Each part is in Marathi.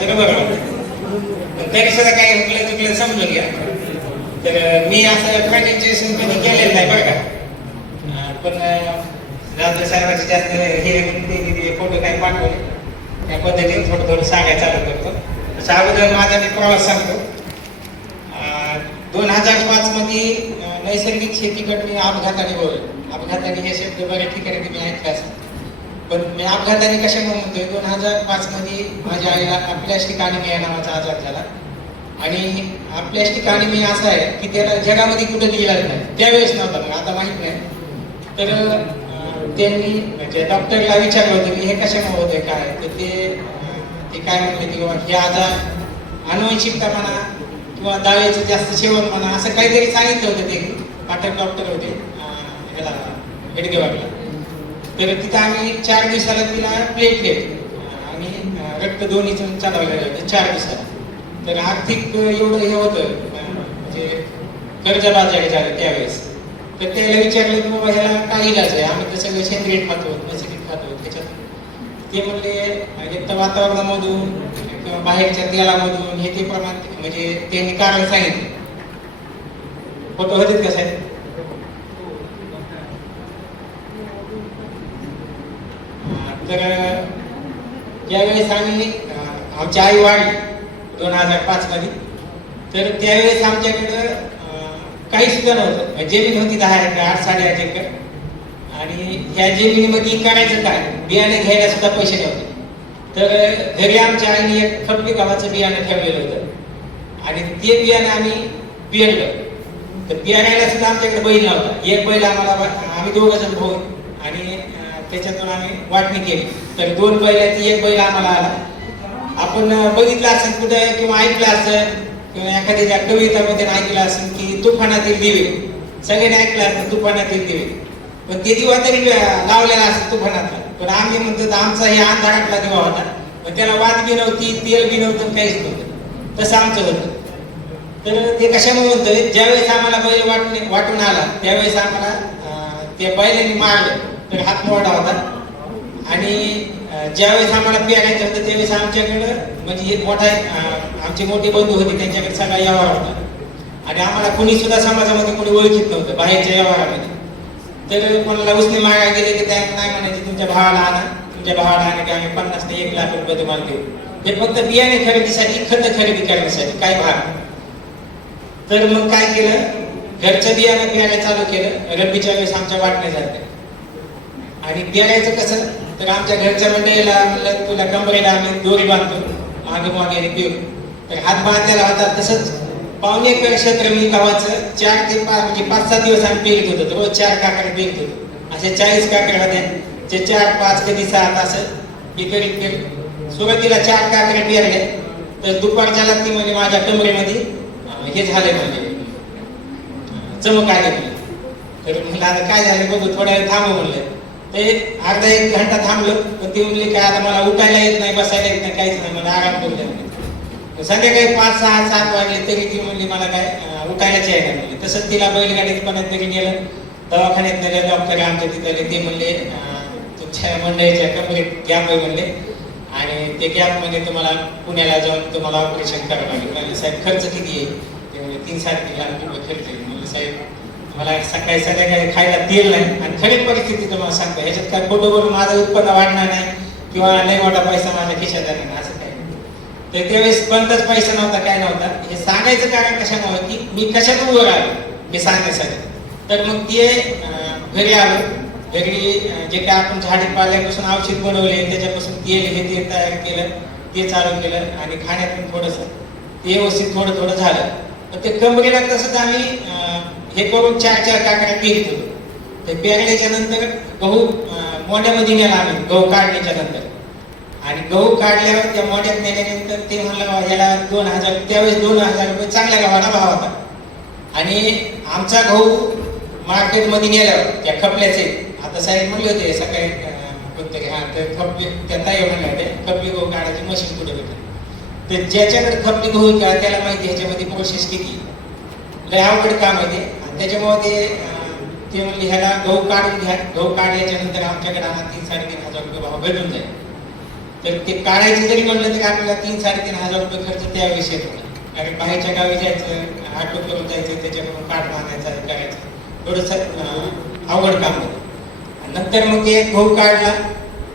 जरा बरं वाटतं. तरी सुद्धा काही हुकलं चुकलं समजून घ्या. तर मी असं प्रेझेंटेशन कधी केलेलं नाही बरं का, पण रात्र साहेबांचे जास्त हे फोटो काही पाठवले त्या पद्धतीने थोडं थोडं सांगायला चालू करतो. तसं अगोदर माझा मी प्रवास सांगतो. 2005 मध्ये नैसर्गिक शेतीकडे मी अपघाताने बोललो. अपघाताने हे शब्द बऱ्याच ठिकाणी तुम्ही ऐकला असेल, पण मी अपघाताने कशामुळे म्हणतोय, 2005 मध्ये माझ्या आईला अप्लॅस्टिक अॅनिमिया नावाचा आजार झाला. आणि अप्लॅस्टिक अॅनिमिया असा आहे की त्याला जगामध्ये कुठं इलाज नाही, त्यावेळेस नव्हता, मग आता माहीत नाही. तर त्यांनी म्हणजे डॉक्टरला विचारलं होतं की हे कशामुळे होतंय काय, तर ते काय म्हणले की बाबा हे आजार अनुवंशिकता म्हणा किंवा दाव्याचं जास्त सेवन म्हणा असं काहीतरी सांगितलं होतं. ते पाठक डॉक्टर होते ह्याला हेडगेवारला. तर तिथं आम्ही 4 दिवसाला तिला प्लेटलेट आणि रक्त दोन्हीचं चालवलेलं होतं 4 दिवसाला. तर आर्थिक एवढं हे होतं म्हणजे कर्जबाजारी झालं त्यावेळेस. तर त्याला विचारलं की बाबा ह्याला काय इलाज आहे, आम्ही तर सगळं सेंद्रिय खातो, नैसर्गिक खातो. त्याच्यात ते म्हणले एक तर वातावरणामधून किंवा बाहेरच्या तेलामधून हे ते प्रमाण म्हणजे त्यांनी कारण सांगितलं. फोटो होते का साहेब? तर ज्यावेळेस आम्ही आमची आई वाढली 2005 मध्ये, तर त्यावेळेस आमच्याकडं काही सुद्धा नव्हतं. जमीन होती 10 एकर 8-8.5 एकर. आणि ह्या जमिनीमध्ये करायचं काय, बियाणे घ्यायला सुद्धा पैसे नव्हते. तर घरी आमच्या आईने एक खपली गव्हाचं बियाणं ठेवलेलं होतं आणि ते बियाणं आम्ही पेरलं. तर बियाण्याला सुद्धा आमच्याकडे बैल नव्हता. एक बैल आम्ही 2 जण भाऊ आणि त्याच्यातून आम्ही वाटणी केली. तर 2 बैलाची एक बैल आम्हाला आला. आपण बघितलं असेल कुठं किंवा ऐकलं असेल किंवा एखाद्या कवितामध्ये ऐकलं असेल की तुफानातील दिवे, सगळ्यांनी ऐकलं असेल तुफानातील दिवे. पण ते दिवा तरी लावलेला असेल तुफानातला, पण आम्ही म्हणतो आमचा हे अंधारातला दिवा होता. पण त्याला वाद बी नव्हती, तेल बी नव्हतं, काहीच नव्हतं. तसं आमचं होतं. तर ते कशामुळे म्हणतोय, ज्यावेळेस आम्हाला बैल वाटून आला त्यावेळेस आम्हाला त्या बैलांनी मारलं तर हात मोडा होता. आणि ज्यावेळेस आम्हाला पेरायचं होतं त्यावेळेस आमच्याकडं म्हणजे एक मोठा आमचे मोठे बंधू होते, त्यांच्याकडे सगळा व्यवहार होता. आणि आम्हाला कोणी सुद्धा समाजामध्ये कोणी ओळखीत नव्हतं बाहेरच्या व्यवहारामध्ये. तर कोणाला उसने मागायला गेले की त्या नाही म्हणायचे तुमच्या भावाला आणा, तुमच्या भावाला आणा की आम्ही 50 ते 1 लाख रुपये तुम्हाला देऊ. हे फक्त बियाणे खरेदीसाठी, खत खरेदी करण्यासाठी काय भाग. तर मग काय केलं, घरचं बियाणं पेरायला चालू केलं. रब्बीच्या वेळेस आमच्या वाटण्या झाल्या. आणि पेरायचं कसं, तर आमच्या घरच्या मंडळीला म्हणलं तुला कमरेला आम्ही दोरी बांधतो मागे मागे पेरू. तर हात बांधलेला होता. तसंच 1.5 एकर क्षेत्र मी गव्हाचं 4 ते 5 म्हणजे 5-7 दिवस आम्ही पेरत होतो. रोज 4 काकडे पेरत होतो. असे 40 काकडे होत्या. ते 4-5 कधी 7 असं हे करीत सुरुवातीला 4 काकडे पेरले. तर दुपारच्याला ती म्हणजे माझ्या कमरेमध्ये हे झाले म्हणजे चमक आले म्हणजे. तर म्हणलं आता काय झालं बघू, थोड्या वेळ थांबू म्हणलं. ते अर्धा 1 घंटा थांबलो. पण ती म्हणली काय आता मला उठायला येत नाही, बसायला येत नाही, काहीच नाही, मला आराम करू द्या म्हणजे. संध्याकाळी 5, 6, 7 वाजले तरी ती म्हणली मला काय उठायलाच आहे नाही म्हणली. तसंच तिला बैलगाडीत पण तरी गेलं. दवाखान्यात नेलं. डॉक्टर आमच्या तिथले ते म्हणले तुमच्या मंडळीच्या कमरेत गॅप आहे म्हणले आणि ते गॅपमध्ये तुम्हाला पुण्याला जाऊन तुम्हाला ऑपरेशन करावं लागेल. म्हणले साहेब खर्च किती आहे? ते म्हणजे 3-3.5 लाख रुपये खर्च आहे. म्हणलं साहेब मला सकाळी संध्याकाळी खायला तेल नाही. आणि खरी परिस्थिती तुम्हाला सांगतो, ह्याच्यात काय फोटो करून माझं उत्पन्न वाढणार नाही किंवा लय मोठा पैसा माझ्या खिशात येणार नाही असं काही नाही. तर त्यावेळेस कोणताच पैसा नव्हता, काय नव्हता. हे सांगायचं कारण कशामुळे की मी कशातून वर आलो हे सांगण्यासाठी. तर मग ते घरी आलो. घरी जे काय आपण झाडी पाल्यापासून औषध बनवले त्याच्यापासून तेल हे ते तयार केलं, ते चालू केलं. आणि खाण्यातून थोडंसं ते व्यवस्थित थोडं थोडं झालं. तर ते कमरेला तसंच आम्ही हे करून 4-4 काकड्या पेरत होतो. ते पेरल्याच्या नंतर गहू मोढ्यामध्ये नेला आम्ही गहू काढण्याच्या नंतर. आणि गहू काढल्यावर त्या मोढ्यात नेल्यानंतर ते म्हणलं याला 2000, त्यावेळेस 2000 रुपये चांगल्या गव्हाला भाव होता. आणि आमचा गहू मार्केटमध्ये नेल्यावर त्या खपल्याचे आता साहेब म्हणले होते सकाळी कोणतरी तर खपली त्या ताई म्हणल्या होते खपली गहू काढायची मशीन कुठे भेटते. तर ज्याच्याकडे खपली गहू का त्याला माहिती ह्याच्यामध्ये प्रोसेस किती लय अवघड काम आहे ते. आणि त्याच्यामुळे ते म्हणले ह्याला गहू काढून घ्या. गहू काढल्याच्या नंतर आमच्याकडे आणा 3-3.5 हजार रुपये भाव भेटून जाईल. तर ते काढायचं जरी म्हणलं तरी आपल्याला 3-3.5 हजार रुपये खर्च त्यावेळेस येत होता. कारण बाहेरच्या गावी जायचं, ऑटो करून जायचं, त्याच्याकडून काढ बांधायचा करायचं, थोडंसं अवघड काम होतं. नंतर मग ते गहू काढला,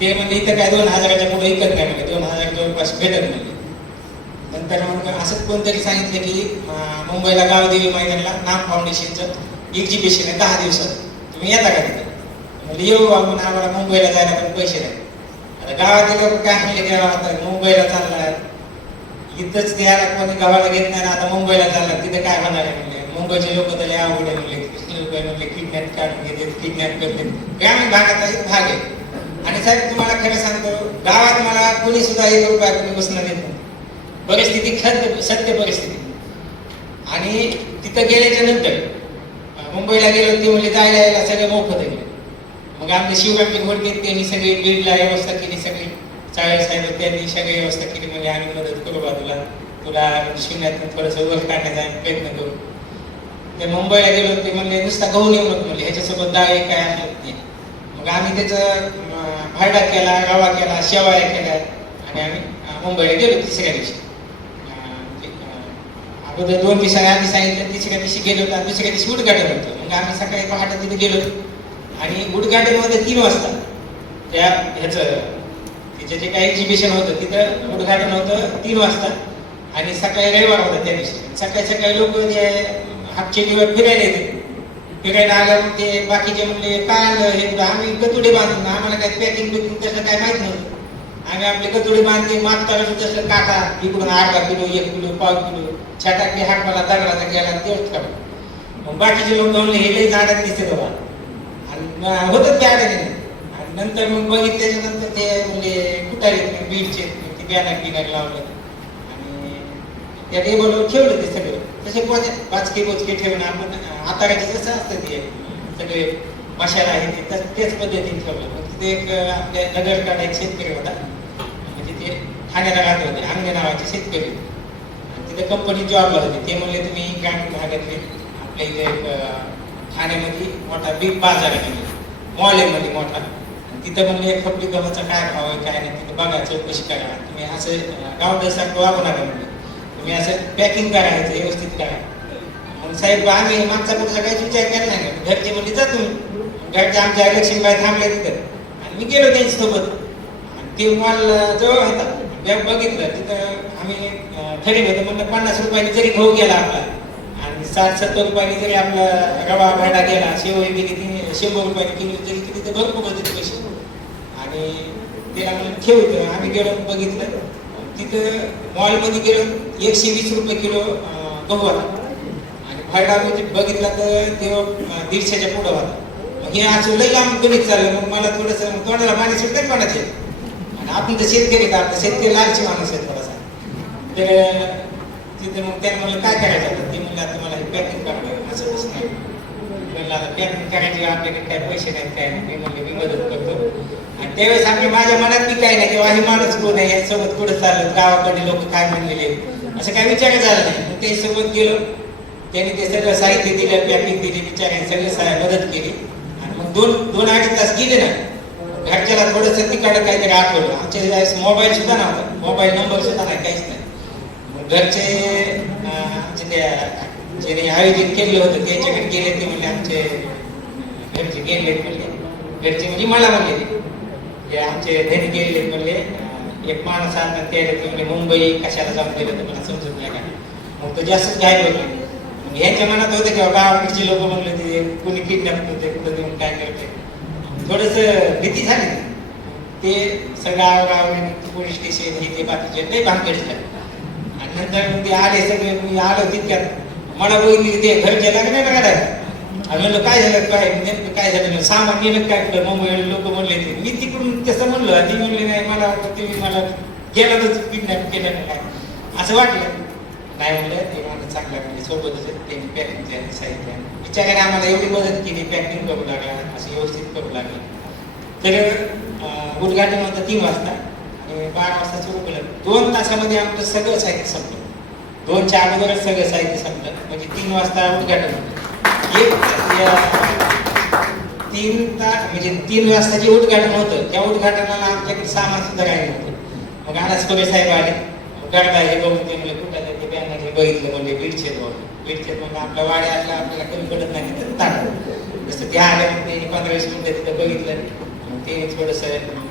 ते म्हणजे इथं काय 2,000च्या पुढे विकत नाही म्हणजे 2,000 जवळपास भेटत म्हणजे. नंतर मग असंच कोणतरी सांगितलं की मुंबईला गावदेवी मैदानला नाम फाउंडेशनचं एक्झिबिशन आहे 10 दिवसात, तुम्ही येता का तिथं? म्हणजे येऊ आपण, आम्हाला मुंबईला जायला पण पैसे नाही. आता गावातील लोक काय म्हणले, तेव्हा आता मुंबईला चाललाय, इथंच द्यायला कोणी गावाला घेत नाही ना, आता मुंबईला चालला तिथं काय होणार आहे म्हणले. मुंबईचे लोक तर अवघड आहे म्हणले, म्हणले किडनॅप काढून घेते, किडनॅप करते. ग्रामीण भागाचा एक भाग आहे. आणि साहेब तुम्हाला खरं सांगतो, गावात मला कोणी सुद्धा 1 रुपया कोणी बसणं देत नाही. परिस्थिती सत्य परिस्थिती. आणि तिथं गेल्याच्या नंतर मुंबईला गेलो, ते म्हणजे जायला यायला सगळं मोफत आहे. मग आमचे शिवरामजी घोडके त्यांनी सगळी बीडला व्यवस्था केली, सगळी चाळे साहेब त्यांनी सगळी व्यवस्था केली. म्हणजे आम्ही मदत करू बा तुला शून्यातून थोडंसं वर काढण्याचा प्रयत्न करू. ते मुंबईला गेलो, ते म्हणले नुसता गहू नेऊ नको म्हणले, ह्याच्यासोबत डाळ काय असलं नाही. मग आम्ही त्याचं भाडा केला, रवा केला, शेवाळ्या केल्या आणि आम्ही मुंबईला गेलो 3ऱ्या दिवशी. अगोदर 2 दिवसांनी आधी सांगितलं, 3ऱ्या दिवशी गेलो तर 2ऱ्या दिवशी उद्घाटन होतं. मग आम्ही सकाळी पहाटे तिथे गेलो आणि उद्घाटनमध्ये 3 वाजता त्या ह्याचं तिचे जे काही एक्झिबिशन होतं तिथं उद्घाटन होतं 3 वाजता. आणि सकाळी रविवार होता त्या दिवशी. सकाळी लोक जे हापचेलीवर फिरायला येते, फिरायला आल्यावर ते बाकीचे म्हणले काय आलं हे, आम्ही गतुडे बांधून, आम्हाला काय पॅकिंग बिकिंग तसं काय माहित नव्हतं. आम्ही आपले गतुडे बांधले, मागताना तसं काटा इकडून अर्धा किलो, 1 किलो, पाव किलो छटाकली हाटवाला दगडाचा गेला तेच काढून. मग बाकीचे लोक म्हणले हे लई झाडात दिसते बाबा, आणि होतं त्या अडचणी. आणि नंतर मग बघितल्याच्या नंतर ते म्हणजे कुठारी बीडचे ते बॅनर लावलं आणि त्या टेबलवर ठेवलं ते सगळं. तसे वाचके बोचके ठेवून आपण हाताळायचे जसं असतं ते सगळे मशाला आहे ते त्याच पद्धतीने ठेवलं. मग तिथे एक आपल्या नगरकडा एक शेतकरी होता, म्हणजे ते ठाण्याला राहत होते, अंगणे नावाचे शेतकरी. तिथे कंपनी जॉबला होते. ते म्हणले तुम्ही ग्रामीण भागातले आपल्या इथे एक ठाण्यामध्ये मोठा बिग बाजार आहे, मॉल आहे मध्ये मोठा, तिथं म्हणले खपली गव्हाचा काय भाव आहे काय नाही तिथं बघा, चौकशी करा. तुम्ही असं गावसारखं वागू नका म्हणले, तुम्ही असं पॅकिंग करायचं व्यवस्थित करा. मग साहेब आम्ही मागचा पुढचा काहीच विचार केला नाही. घरचे म्हणजे जा तुम्ही. घरचे आमच्या लक्ष्मीबाई थांबले तिथं आणि मी गेलो त्यांच्यासोबत. ते मॉल जवळ होता, बघितलं तिथं आम्ही ठरवलं होतं. म्हणलं 50 रुपयाने जरी गहू गेला आपला आणि 60-70 रुपयाने जरी आपला रवा भाडा गेला, शेवई गेली 100 रुपयाने किलो जरी किती तर भरपूर होते पैसे. आणि त्याला म्हणून ठेवतं. आम्ही गेलो बघितलं, तिथं मॉलमध्ये गेलो 120 रुपये किलो गहू होता आणि भाडा बघितला तर तेव्हा 150च्या पुढं होता. मग हे असं लई लांब गणित चाललं. मग मला थोडंसं तोंडाला पाणी सुटतं कोणाचे. आणि आपण तर शेतकरी का, आपलं शेतकरी लालची माणूस आहे थोडासा. तर तिथे मग त्याने म्हणलं काय करायचं आता. ते म्हणलं आता मला हे पॅकिंग करावं असं तसं नाही. म्हणलं आता पॅकिंग करायची आपल्याकडे काय पैसे नाहीत काय नाही. मी म्हणले मी मदत करतो. आणि त्यावेळेस आपल्या माझ्या मनात बी काय नाही तेव्हा हे माणूस कोण आहे, यासोबत कुठं चाललं, गावाकडे लोक काय म्हणलेले असं काय विचार झाला नाही. मग त्यासोबत गेलो, त्यांनी ते सगळं साहित्य दिलं, पॅकिंग दिली, बिचाऱ्याने सगळं मदत केली. आणि मग 2-2.5 तास गेले ना, घरच्याला थोडंसं तिकडं काहीतरी आठवलं. आमच्या वेळेस मोबाईल सुद्धा नव्हता, मोबाईल नंबर सुद्धा नाही, काहीच नाही. मग घरचे ज्याने आयोजन केलं होतं त्याच्याकडे गेले. ते म्हणले आमचे घरचे गेले म्हणले, घरचे म्हणजे मला म्हणले ते आमचे धनी गेले म्हणले. एक माणूस आता त्याला ते म्हणजे मुंबई कशाला जाऊन गेलं तर मला समजत नाही का. मग तो जास्तच घाय बघले. ह्यांच्या मनात होतं किंवा गावाकडची लोक म्हणले ते कुणी किडनॅप करते, कुठं देऊन काय करते, थोडंसं भीती झाली. ते सगळं गाव पोलीस स्टेशन हे ते बाकीचे ते भानगड झाले. आणि नंतर ते आले सगळे, मी आलो तितक्यात मला बघितली ते घरच्या लागले ना काढायला. आणि म्हणलं काय झालं काय नेमकं काय झालं, सामान नेलं काय कुठं. मुंबई लोक म्हणले ते मी तिकडून तसं म्हणलो. ती म्हणले नाही मला वाटतं तुम्ही मला गेला तर किडनॅप केलं ना काय असं वाटलं. नाही म्हणलं ते मला चांगलं म्हणजे सोबतच त्यांनी पॅकिंग साहित्य विचाराने आम्हाला एवढी मदत केली, पॅकिंग करू लागला, असं व्यवस्थित करू लागलं. तर उद्घाटन होतं 3 वाजता आणि 12 वाजता सुरू केलं. 2 तासामध्ये आमचं सगळं साहित्य संपलं. 2च्या अगोदरच सगळं साहित्य संपलं. म्हणजे 3 वाजता उद्घाटन होतं. 3 वाजता जे उद्घाटन होतं त्या उद्घाटनाला आमच्याकडे सामान सुद्धा काही नव्हतं. मग अनासपुरे साहेब आले, गडदा हे बघून ते म्हणजे कुठं ते बॅनर हे बघितलं म्हणजे बीडछेद म्हणजे आपला वाड्या असला आपल्याला कमी पडत नाही तर ताट जसं ते आले मग ते 15-20 मिनिटं तिथं बघितलं. ते थोडंसं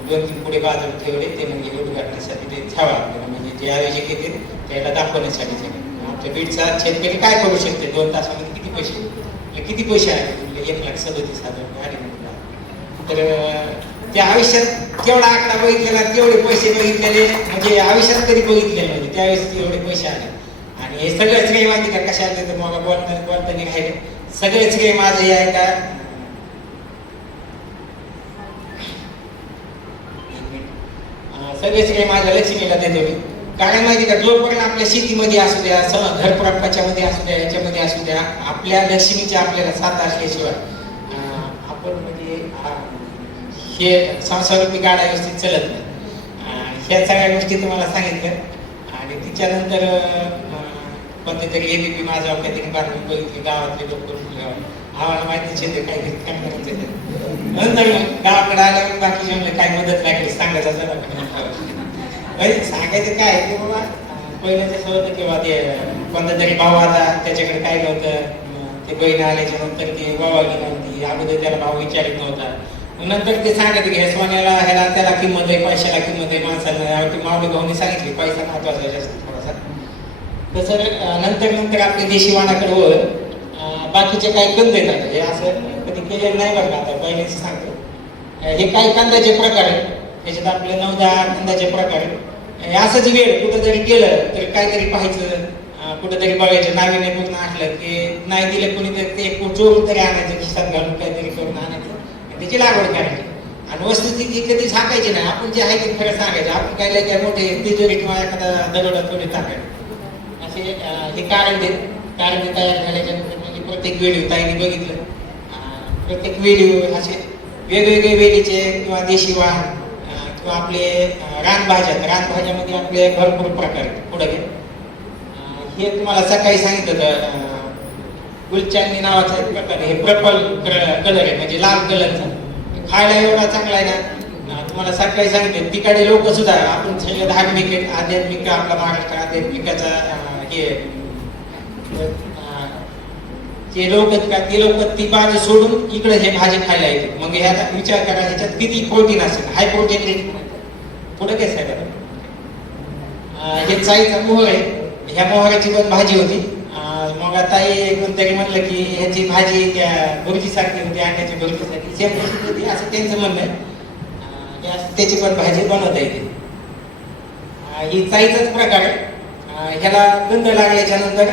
2-3 पुढे बाजूला ठेवले ते म्हणजे उद्घाटनासाठी ते ठेवा आपल्याला म्हणजे जे आयोजक येते त्याला दाखवण्यासाठी आमच्या बीडचा शेतकरी काय करू शकते 2 तासामध्ये किती पैसे आले म्हणजे 1,37,000 आले तर त्या आयुष्यात केवढा आकडा बघितलेला तेवढे पैसे बघितलेले म्हणजे आयुष्यात कधी बघितलेले म्हणजे त्यावेळेस एवढे पैसे आले. आणि हे सगळं श्रेय माहिती का कशा आले तर मग बोलताना राहिले सगळे श्रेय माझं हे आहे का सगळेच काही माझ्या लक्ष्मीला देतो मी. कारण माहिती का जोपर्यंत आपल्या शेतीमध्ये असू द्या घर प्रपंचामध्ये असू द्या याच्यामध्ये असू द्या आपल्या लक्ष्मीच्या आपल्याला साथ असल्याशिवाय आपण म्हणजे हे संसारूपी गाडा व्यवस्थित चलत नाही. ह्या सगळ्या गोष्टी तुम्हाला सांगितल्या आणि तिच्यानंतर कोणते तरी एबीपी माझ्या काहीतरी बातमी बघितली गावातले लोक आम्हाला माहिती शेती काहीतरी काम करायचं नंतर गावाकडे आल्यावर बाकीचे म्हणले काही मदत लागली सांगायचं सांगायचं काय की बाबा पहिलं कसं होतं किंवा ते कोणता तरी भाऊ आता त्याच्याकडे काय नव्हतं ते बहीण आल्याच्या नंतर ती वावाली नव्हती अगोदर त्याला भाऊ विचारित नव्हता नंतर ते सांगत की हे सोन्याला ह्याला त्याला किंमत आहे पैशाला किंमत आहे माणसाला ती माऊली भाऊनी सांगितली पैसा महत्वाचा जास्त थोडासा तसं नंतर आपल्या देशी वाणाकडे बाकीचे काही कंद येतात हे असं कधी केलेलं नाही बघा आता पहिलेच सांगतो. हे काही कंदाचे प्रकार आहेत त्याच्यात आपले 9-10 कंदाचे प्रकार आहेत. असंच वेळ कुठं जरी केलं तर काहीतरी पाहायचं कुठंतरी बघायचं नाविन्य पूर्ण असलं की नाही दिलं कोणी तर ते चोरून तरी आणायचं खिशात घालून काहीतरी करून आणायचं त्याची लागवड करायची आणि वस्तुस्थिती कधी सांगायची नाही आपण जे आहे ते खरं सांगायचं आपण काय मोठे तिजोरी किंवा एखादा दरोडा थोडी टाकायचं असे हे कारण तयार झाल्याच्यानंतर म्हणजे प्रत्येक व्हिडिओ ताईने बघितलं प्रत्येक व्हिडिओ असे वेगवेगळे वेलीचे किंवा देशी वाण किंवा आपले रानभाज्यामध्ये आपले भरपूर प्रकार आहेत पुढे हे तुम्हाला सकाळी सांगितलं गुलचांदनी नावाचा एक प्रकार हे पर्पल कलर आहे म्हणजे लाल कलरचा खायला एवढा चांगला आहे ना तुम्हाला सकाळी सांगितलं तिकडे लोक सुद्धा आपण सगळे धार्मिक आध्यात्मिक आपला महाराष्ट्र आध्यात्मिकाचा हे ते लोक ती भाजी सोडून इकडे हे भाजी खायला येते मग ह्याचा विचार करा ह्याच्यात किती प्रोटीन असेल हाय प्रोटीन पुढे काय साहेब हे चाईचा मोहर आहे ह्या मोहराची पण भाजी होती मग आता कोणतरी म्हणलं की ह्याची भाजी त्या भुर्जीसारखी होती अंड्याची भुर्जीसारखी सेम होती असं त्यांचं म्हणणं आहे त्याची पण भाजी बनवता येते. ही चाईचाच प्रकार आहे ह्याला गंध लागल्याच्या नंतर